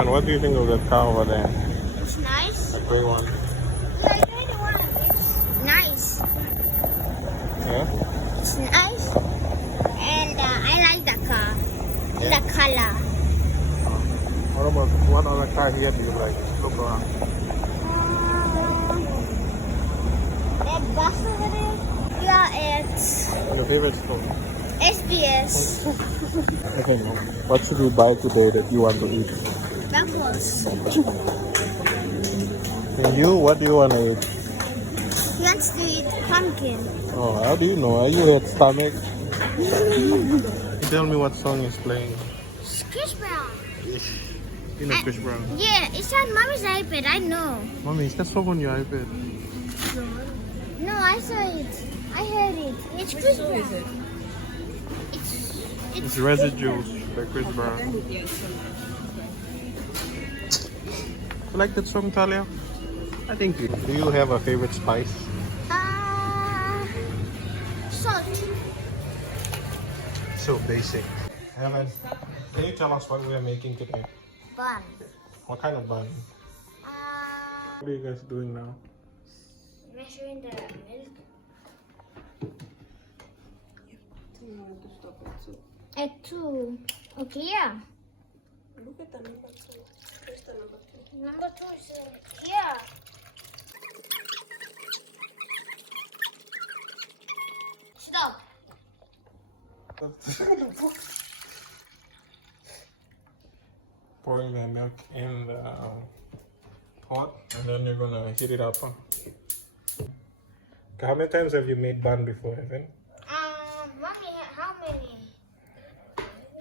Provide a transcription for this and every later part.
Evan, what do you think of that car over there? It's nice. The gray one. Yeah, I really want it. It's nice. Yeah? It's nice. And I like the car. Yeah. The color. What other car here do you like? Look around. That bus over there? Yeah, it's Your favorite store? SBS. Okay, no. What should we buy today that you want to eat? Apples. And you, what do you want to eat? He wants to eat pumpkin. Oh, how do you know? Are you at stomach? Tell me what song is playing. It's Chris Brown. You know Chris Brown. Yeah, it's on Mommy's iPad. I know. Mommy, is that song on your iPad? No, I saw it. I heard it. It's Chris Brown. Is it? It's Residues by Chris Brown. You like that song, Talia? I think you do. Do you have a favorite spice? Salt. So basic. Evan, can you tell us what we are making today? Bun. What kind of bun? What are you guys doing now? Measuring the milk. You want to stop at 2. At 2. Okay, yeah. Look at the number 2. Where's the number 2? Number 2 is here. Stop. Pouring the milk in the pot, and then you're gonna heat it up. Huh? Okay, how many times have you made bun before, Evan? Mommy, how many?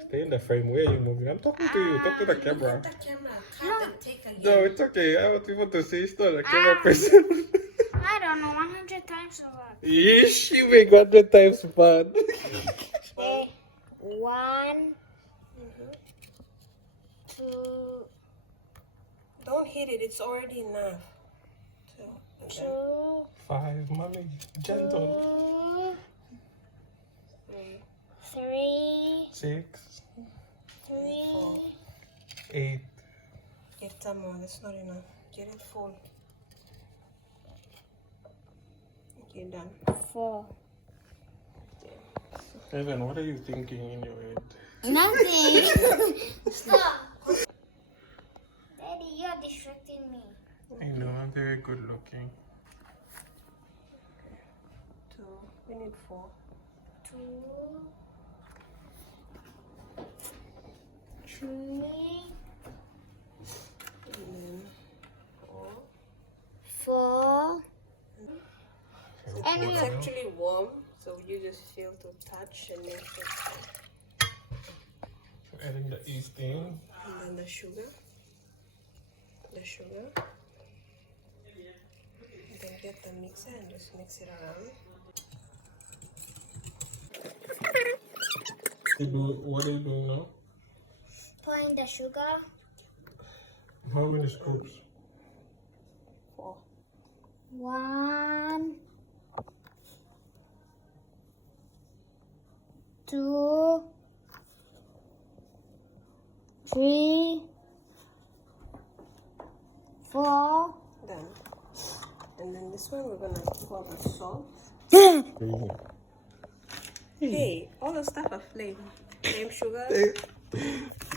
Stay in the frame. Where are you moving? I'm talking to you. Talk to the camera. The camera. Cut and take again. No, it's okay. I want people to see. It's not a camera person. I don't know, 100 times or what? Yeesh, you make 100 times fun. Okay. 1, 2. Don't hit it. It's already enough. 2. And 2, then 5, mommy. Gentle. 3, 3, 6, 3. 8. get some more. That's not enough. Get it full. Okay, done. 4. Evan, what are you thinking in your head? Nothing. Stop. Daddy, you're distracting me. I know, I'm very good looking. 2. We need 4. 2, 3, And then 4. 4. And It's actually warm, so you just feel to touch and make it. So adding the yeast in. And then the sugar. The sugar. And then get the mixer and just mix it around. What are you doing now? pouring the sugar. How many scoops? 4. 1, 2, 3, 4. Done. And then this one we're gonna pour the salt. Hey, all the stuff are flame. Flame sugar,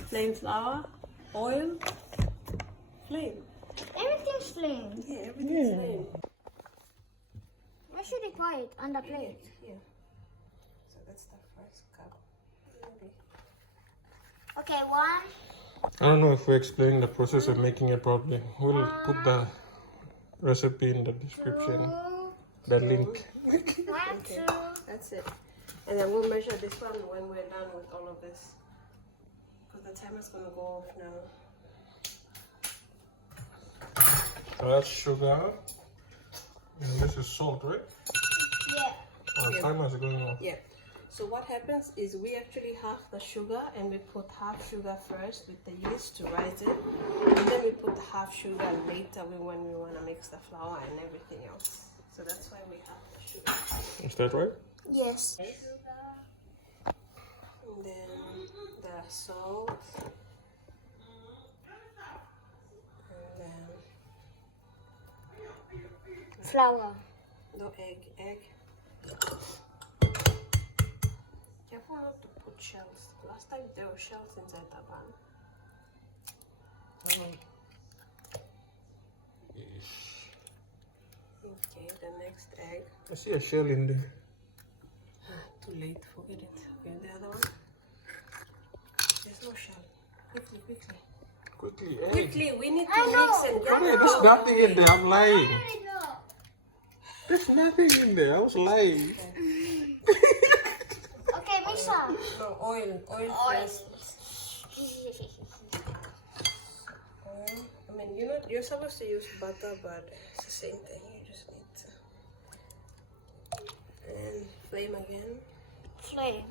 flame flour, oil, flame. Everything's flame. Yeah, everything's flame. Where should I pour it? On the plate. Here. So that's the first cup. Maybe. Okay, 1. I don't know if we're explaining the process of making it properly. We'll put the recipe in the description. 2, The link. 1, 2. That's it. And then we'll measure this one when we're done with all of this. Because the timer's gonna go off now. So that's sugar. And this is salt, right? Yeah. Our timer's going off. Yeah. So what happens is we actually halve the sugar and we put half sugar first with the yeast to rise it. And then we put the half sugar later when we want to mix the flour and everything else. So that's why we have the sugar. Is that right? Yes. And then the salt. flour. No egg. Careful not to put shells. Last time there were shells inside the bun. Okay, the next egg. I see a shell in there. Too late, forget it. Okay, the other one. There's no shell. Quickly, egg. Quickly, we need to I know. mix and get Honey, the there's dough nothing in there. I'm lying. No. There's nothing in there. I was lying. Okay, Misha. No, oil first. Oil. I mean, you're supposed to use butter, but it's the same thing. You just need to. And flame again. Flame.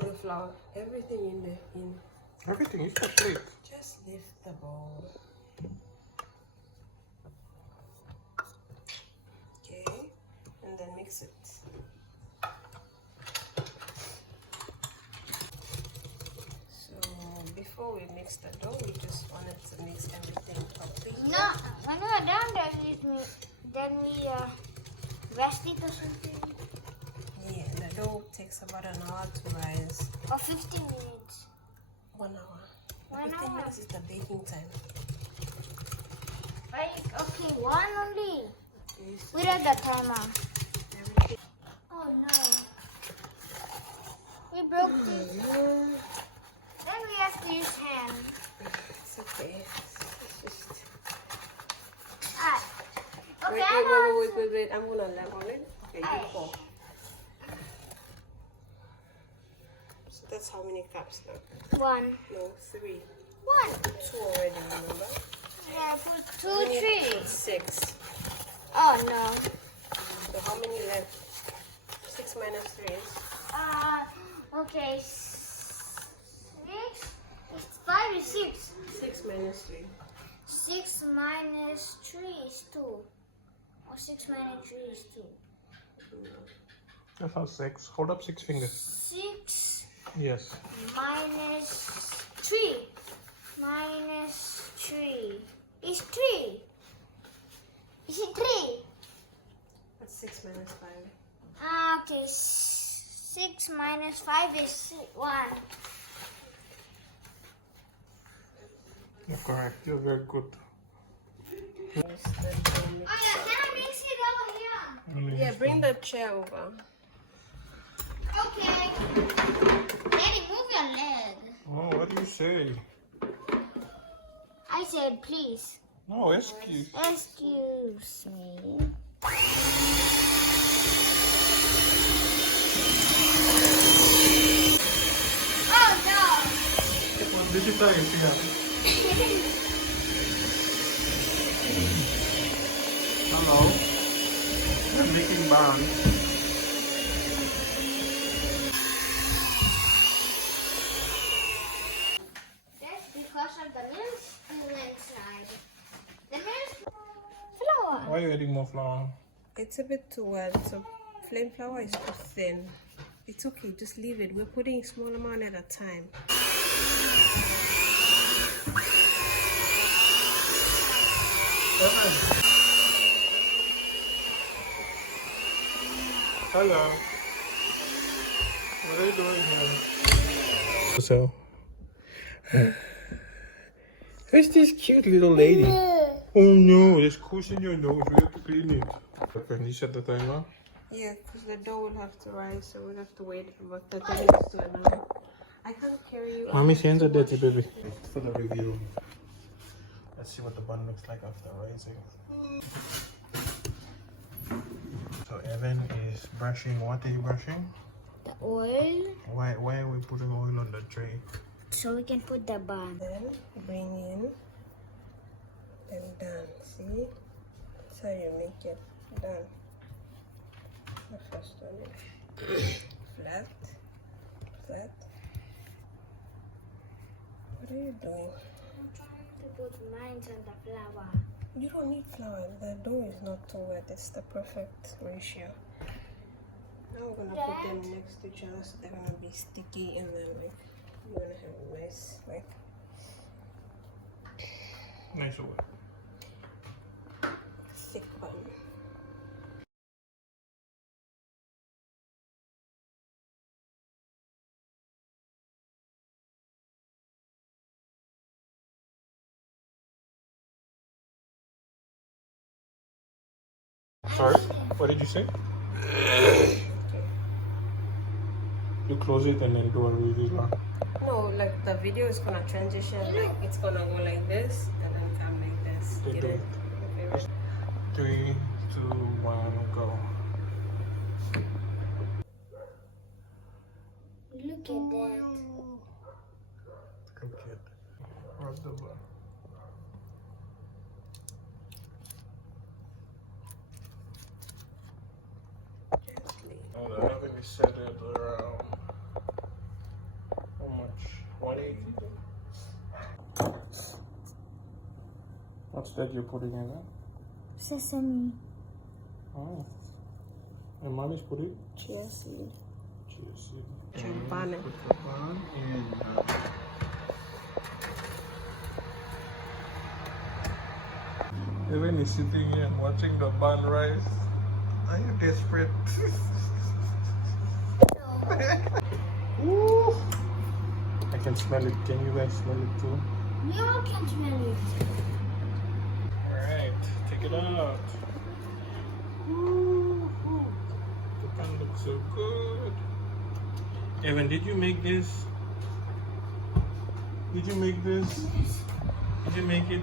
On the flour. Everything in there. Everything is a plate. Just lift the bowl. Okay, and then mix it. So before we mix the dough, we just wanted to mix everything properly. No, when we're done, then we rest it or something. Yeah, the dough takes about an hour to rise. Or 15 minutes. 1 hour. 1 15 hour. minutes is the baking time. Right? Okay, one only. Okay, so Without the timer. everything. Oh no. We broke this. Then we have to use hand. It's okay. It's just. Ah. Okay, Wait. I'm gonna level it. Okay, you pour. So that's how many cups now? One. No, 3. One. 2 already, remember? Yeah, put two, We need to three. put 6. Oh no. So how many left? 6 minus 3 is? Okay. 6. It's 5 is 6. 6 minus 3. 6 minus 3 is 2. Or 6 minus 3 is 2. That's how 6. Hold up 6 fingers. 6 Yes. minus 3 minus 3 is 3. Is it 3? That's 6 minus 5. Okay, 6 minus 5 is 1. You're correct. You're very good. Oh yeah, can I mix it over here? Yeah, bring the chair over. Okay. Daddy, move your leg. Oh, what do you say? I said please. No, excuse. Excuse me. Oh no! What did you tell you? Hello. I'm making buns. That's because of the milk inside. The milk flour. Why are you adding more flour? It's a bit too wet, so plain flour is too thin. It's okay, just leave it. We're putting small amount at a time. Hello. What are you doing here? So, who's this cute little lady? Oh no, there's couche in your nose. We have to clean it. Okay, you set the timer. Yeah, because the dough will have to rise, so we'll have to wait about 30 minutes to an hour. I can't carry you. Mommy's hands are dirty, baby. For the review. Let's see what the bun looks like after rising. So Evan is brushing. What are you brushing? The oil. Why are we putting oil on the tray? So we can put the bun. Then bring in and done. See? That's how you make it. Done. The first one. Flat. Flat. What are you doing? I'm trying to put mine on the flour. You don't need flour. The dough is not too wet. It's the perfect ratio. Now we're gonna put them next to each other so they're gonna be sticky, and then like you're gonna have a nice Nice one. thick bun. Sorry? What did you say? You close it and then do a really long. No, like the video is gonna transition, like it's gonna go like this and then come like this. Okay, Get do it? it. Okay, 3, 2, 1, go. Look at that. Look at rub the bun. gently. And the oven is set at around how much? 180? What's that you're putting in there? Sesame. Oh. And mommy's putting Chia seed. chia seed. Champagne. Put the bun in. Evan is sitting here and watching the bun rise. Are you desperate? Ooh. I can smell it. Can you guys smell it too? We all can smell it. Alright, take it out. Ooh. The pan looks so good. Evan, did you make this? Did you make this? Did you make it?